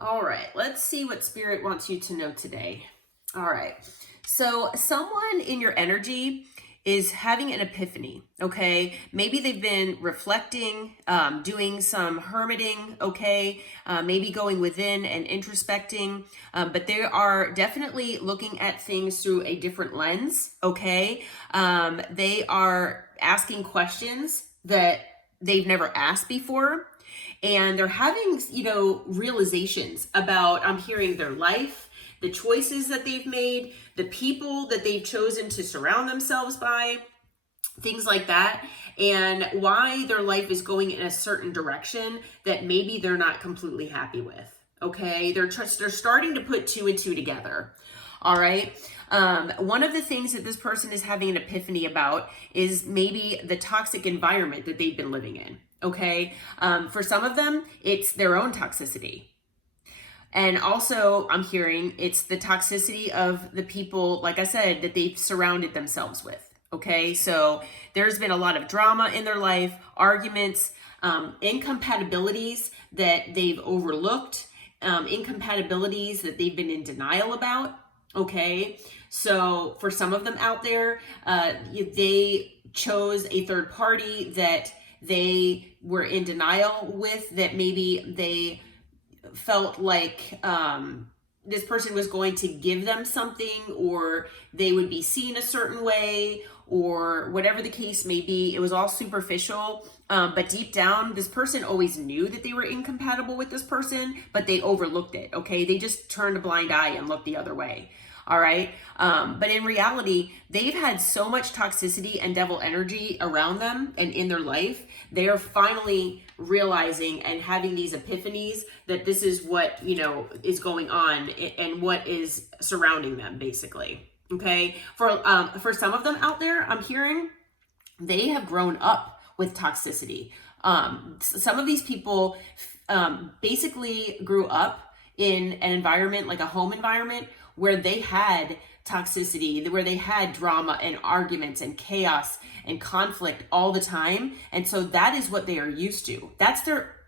All right, let's see what Spirit wants you to know today. All right, so someone in your energy is having an epiphany, okay? Maybe they've been reflecting, doing some hermiting, okay? Maybe going within and introspecting, but they are definitely looking at things through a different lens, okay? They are asking questions that they've never asked before, and they're having realizations about, I'm hearing, their life, the choices that they've made, the people that they've chosen to surround themselves by, things like that, and why their life is going in a certain direction that maybe they're not completely happy with. Okay, they're starting to put two and two together. All right. One of the things that this person is having an epiphany about is maybe the toxic environment that they've been living in. Okay. For some of them, it's their own toxicity. And also, I'm hearing it's the toxicity of the people, like I said, that they've surrounded themselves with. Okay. So there's been a lot of drama in their life, arguments, incompatibilities that they've overlooked, incompatibilities that they've been in denial about. Okay. So for some of them out there, they chose a third party that they were in denial with, that maybe they felt like this person was going to give them something, or they would be seen a certain way, or whatever the case may be. It was all superficial, but deep down, this person always knew that they were incompatible with this person, but they overlooked it. Okay, they just turned a blind eye and looked the other way. All right. But in reality, they've had so much toxicity and devil energy around them and in their life. They are finally realizing and having these epiphanies that this is what, is going on and what is surrounding them, basically. Okay. For some of them out there, I'm hearing they have grown up with toxicity. Some of these people basically grew up in an environment, like a home environment, where they had toxicity, where they had drama and arguments and chaos and conflict all the time. And so that is what they are used to. That's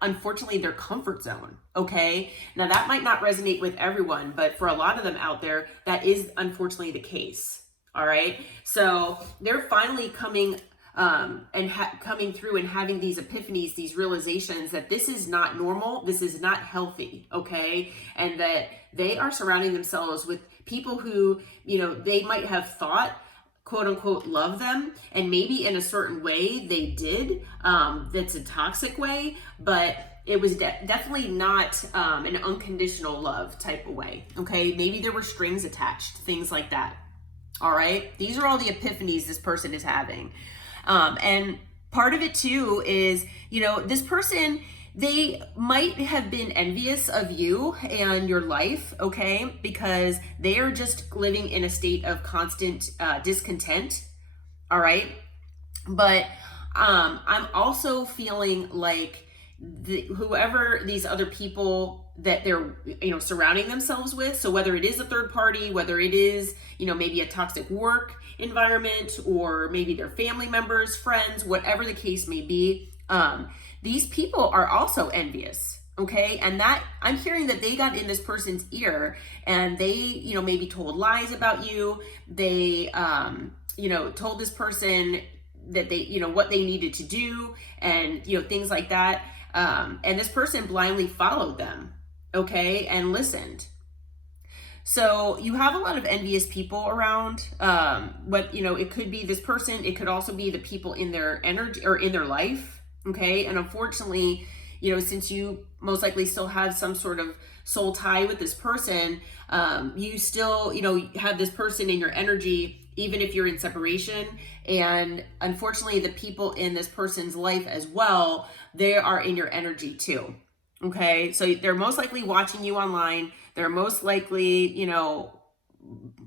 unfortunately, their comfort zone. Okay. Now that might not resonate with everyone, but for a lot of them out there, that is unfortunately the case. All right. So they're finally coming coming through and having these epiphanies, these realizations that this is not normal, this is not healthy, okay? And that they are surrounding themselves with people who, they might have thought, quote unquote, love them, and maybe in a certain way they did, that's a toxic way, but it was definitely not an unconditional love type of way, okay? Maybe there were strings attached, things like that. All right, these are all the epiphanies this person is having. And part of it too is, this person, they might have been envious of you and your life, okay? Because they are just living in a state of constant discontent, all right? But I'm also feeling like whoever these other people that they're surrounding themselves with, so whether it is a third party, whether it is maybe a toxic work environment, or maybe their family members, friends, whatever the case may be, these people are also envious, okay? And that I'm hearing that they got in this person's ear, and they maybe told lies about you. They told this person that they what they needed to do, and things like that, and this person blindly followed them, okay, and listened. So you have a lot of envious people around. It could be this person, it could also be the people in their energy or in their life, okay? And unfortunately, since you most likely still have some sort of soul tie with this person, you still have this person in your energy, even if you're in separation. And unfortunately, the people in this person's life as well, they are in your energy too. Okay, so they're most likely watching you online. They're most likely,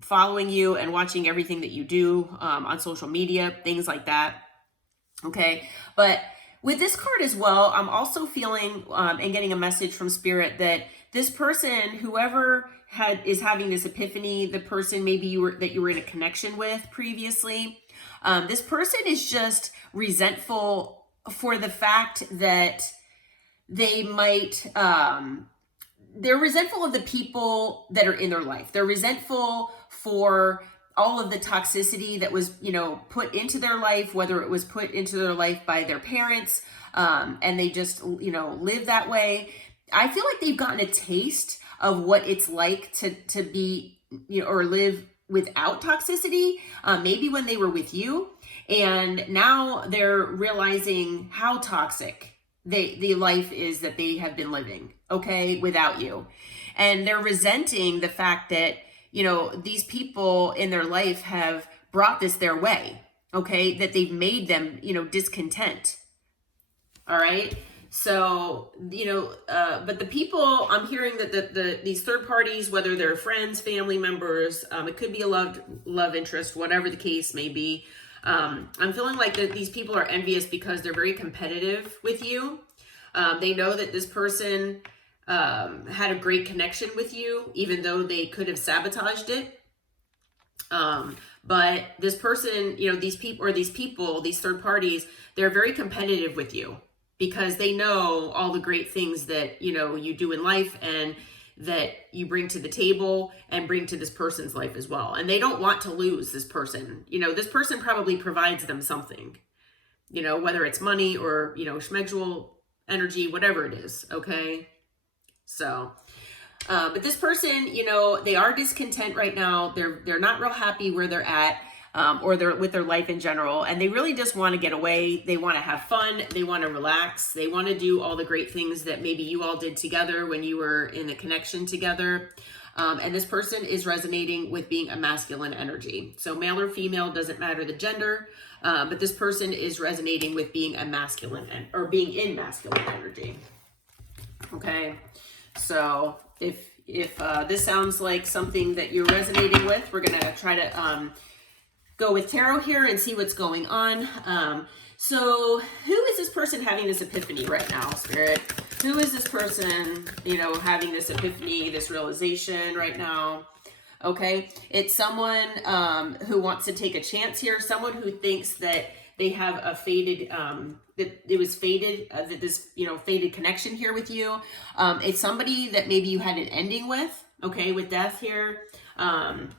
following you and watching everything that you do on social media, things like that. Okay, but with this card as well, I'm also feeling and getting a message from Spirit that this person, whoever is having this epiphany, the person maybe you were in a connection with previously, this person is just resentful for the fact that they might they're resentful of the people that are in their life. They're resentful for all of the toxicity that was, put into their life, whether it was put into their life by their parents, and they just, live that way. I feel like they've gotten a taste of what it's like to be, or live without toxicity, maybe when they were with you. And now they're realizing how toxic the life is that they have been living, okay, without you. And they're resenting the fact that, these people in their life have brought this their way, okay, that they've made them, discontent. All right. So, but the people, I'm hearing that these third parties, whether they're friends, family members, it could be a love interest, whatever the case may be. I'm feeling like these people are envious because they're very competitive with you. They know that this person had a great connection with you, even though they could have sabotaged it. But this person, these people, these third parties, they're very competitive with you because they know all the great things that, you do in life and that you bring to the table and bring to this person's life as well. And they don't want to lose this person. This person probably provides them something, whether it's money or, schmegdual energy, whatever it is. Okay. So, but this person, they are discontent right now. They're not real happy where they're at, or they're with their life in general. And they really just want to get away. They want to have fun. They want to relax. They want to do all the great things that maybe you all did together when you were in the connection together. And this person is resonating with being a masculine energy. So male or female, doesn't matter the gender. But this person is resonating with being a masculine or being in masculine energy. Okay. So if this sounds like something that you're resonating with, we're going to try to go with tarot here and see what's going on. So who is this person having this epiphany right now, Spirit? Who is this person, having this epiphany, this realization right now? Okay. It's someone who wants to take a chance here. Someone who thinks that they have a faded, that it was faded, that this, faded connection here with you. It's somebody that maybe you had an ending with, okay, with death here.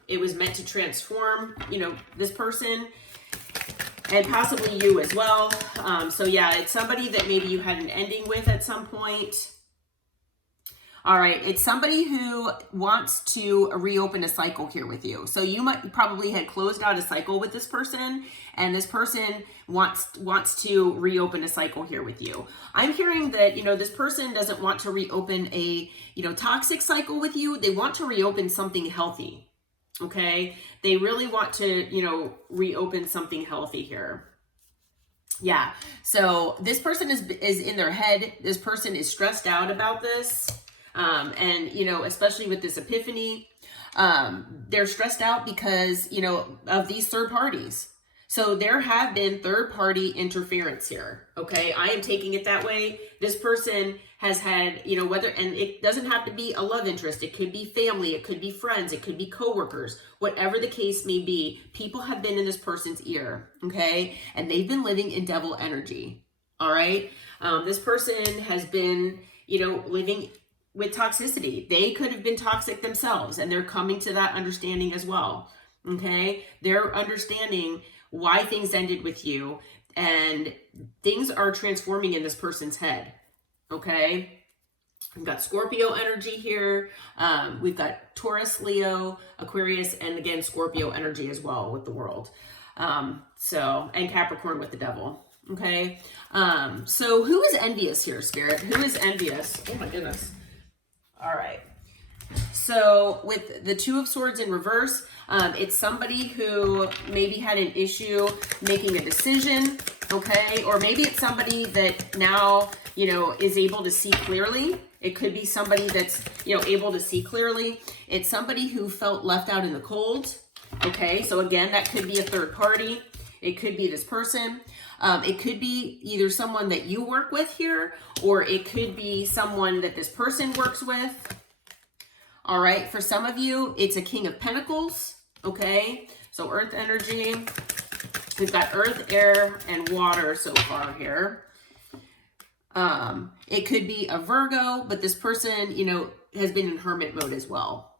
It was meant to transform, this person and possibly you as well. So yeah, it's somebody that maybe you had an ending with at some point. All right, it's somebody who wants to reopen a cycle here with you. So you probably had closed out a cycle with this person, and this person wants to reopen a cycle here with you. I'm hearing that, this person doesn't want to reopen a, toxic cycle with you. They want to reopen something healthy, okay? They really want to, reopen something healthy here. Yeah, so this person is in their head. This person is stressed out about this. And, especially with this epiphany, they're stressed out because, of these third parties. So there have been third party interference here. Okay. I am taking it that way. This person has had, and it doesn't have to be a love interest. It could be family. It could be friends. It could be coworkers, whatever the case may be. People have been in this person's ear. Okay. And they've been living in devil energy. All right. This person has been, living with toxicity. They could have been toxic themselves, and they're coming to that understanding as well. Okay. They're understanding why things ended with you, and things are transforming in this person's head. Okay. We've got Scorpio energy here. We've got Taurus, Leo, Aquarius, and again, Scorpio energy as well with the world. And Capricorn with the devil. Okay. So who is envious here, Spirit? Who is envious? Oh my goodness. All right. So with the Two of Swords in reverse, it's somebody who maybe had an issue making a decision, okay? Or maybe it's somebody that now, is able to see clearly. It could be somebody that's, able to see clearly. It's somebody who felt left out in the cold, okay? So again, that could be a third party. It could be this person. It could be either someone that you work with here, or it could be someone that this person works with. All right. For some of you, it's a King of Pentacles. Okay. So earth energy. We've got earth, air, and water so far here. It could be a Virgo, but this person, has been in hermit mode as well.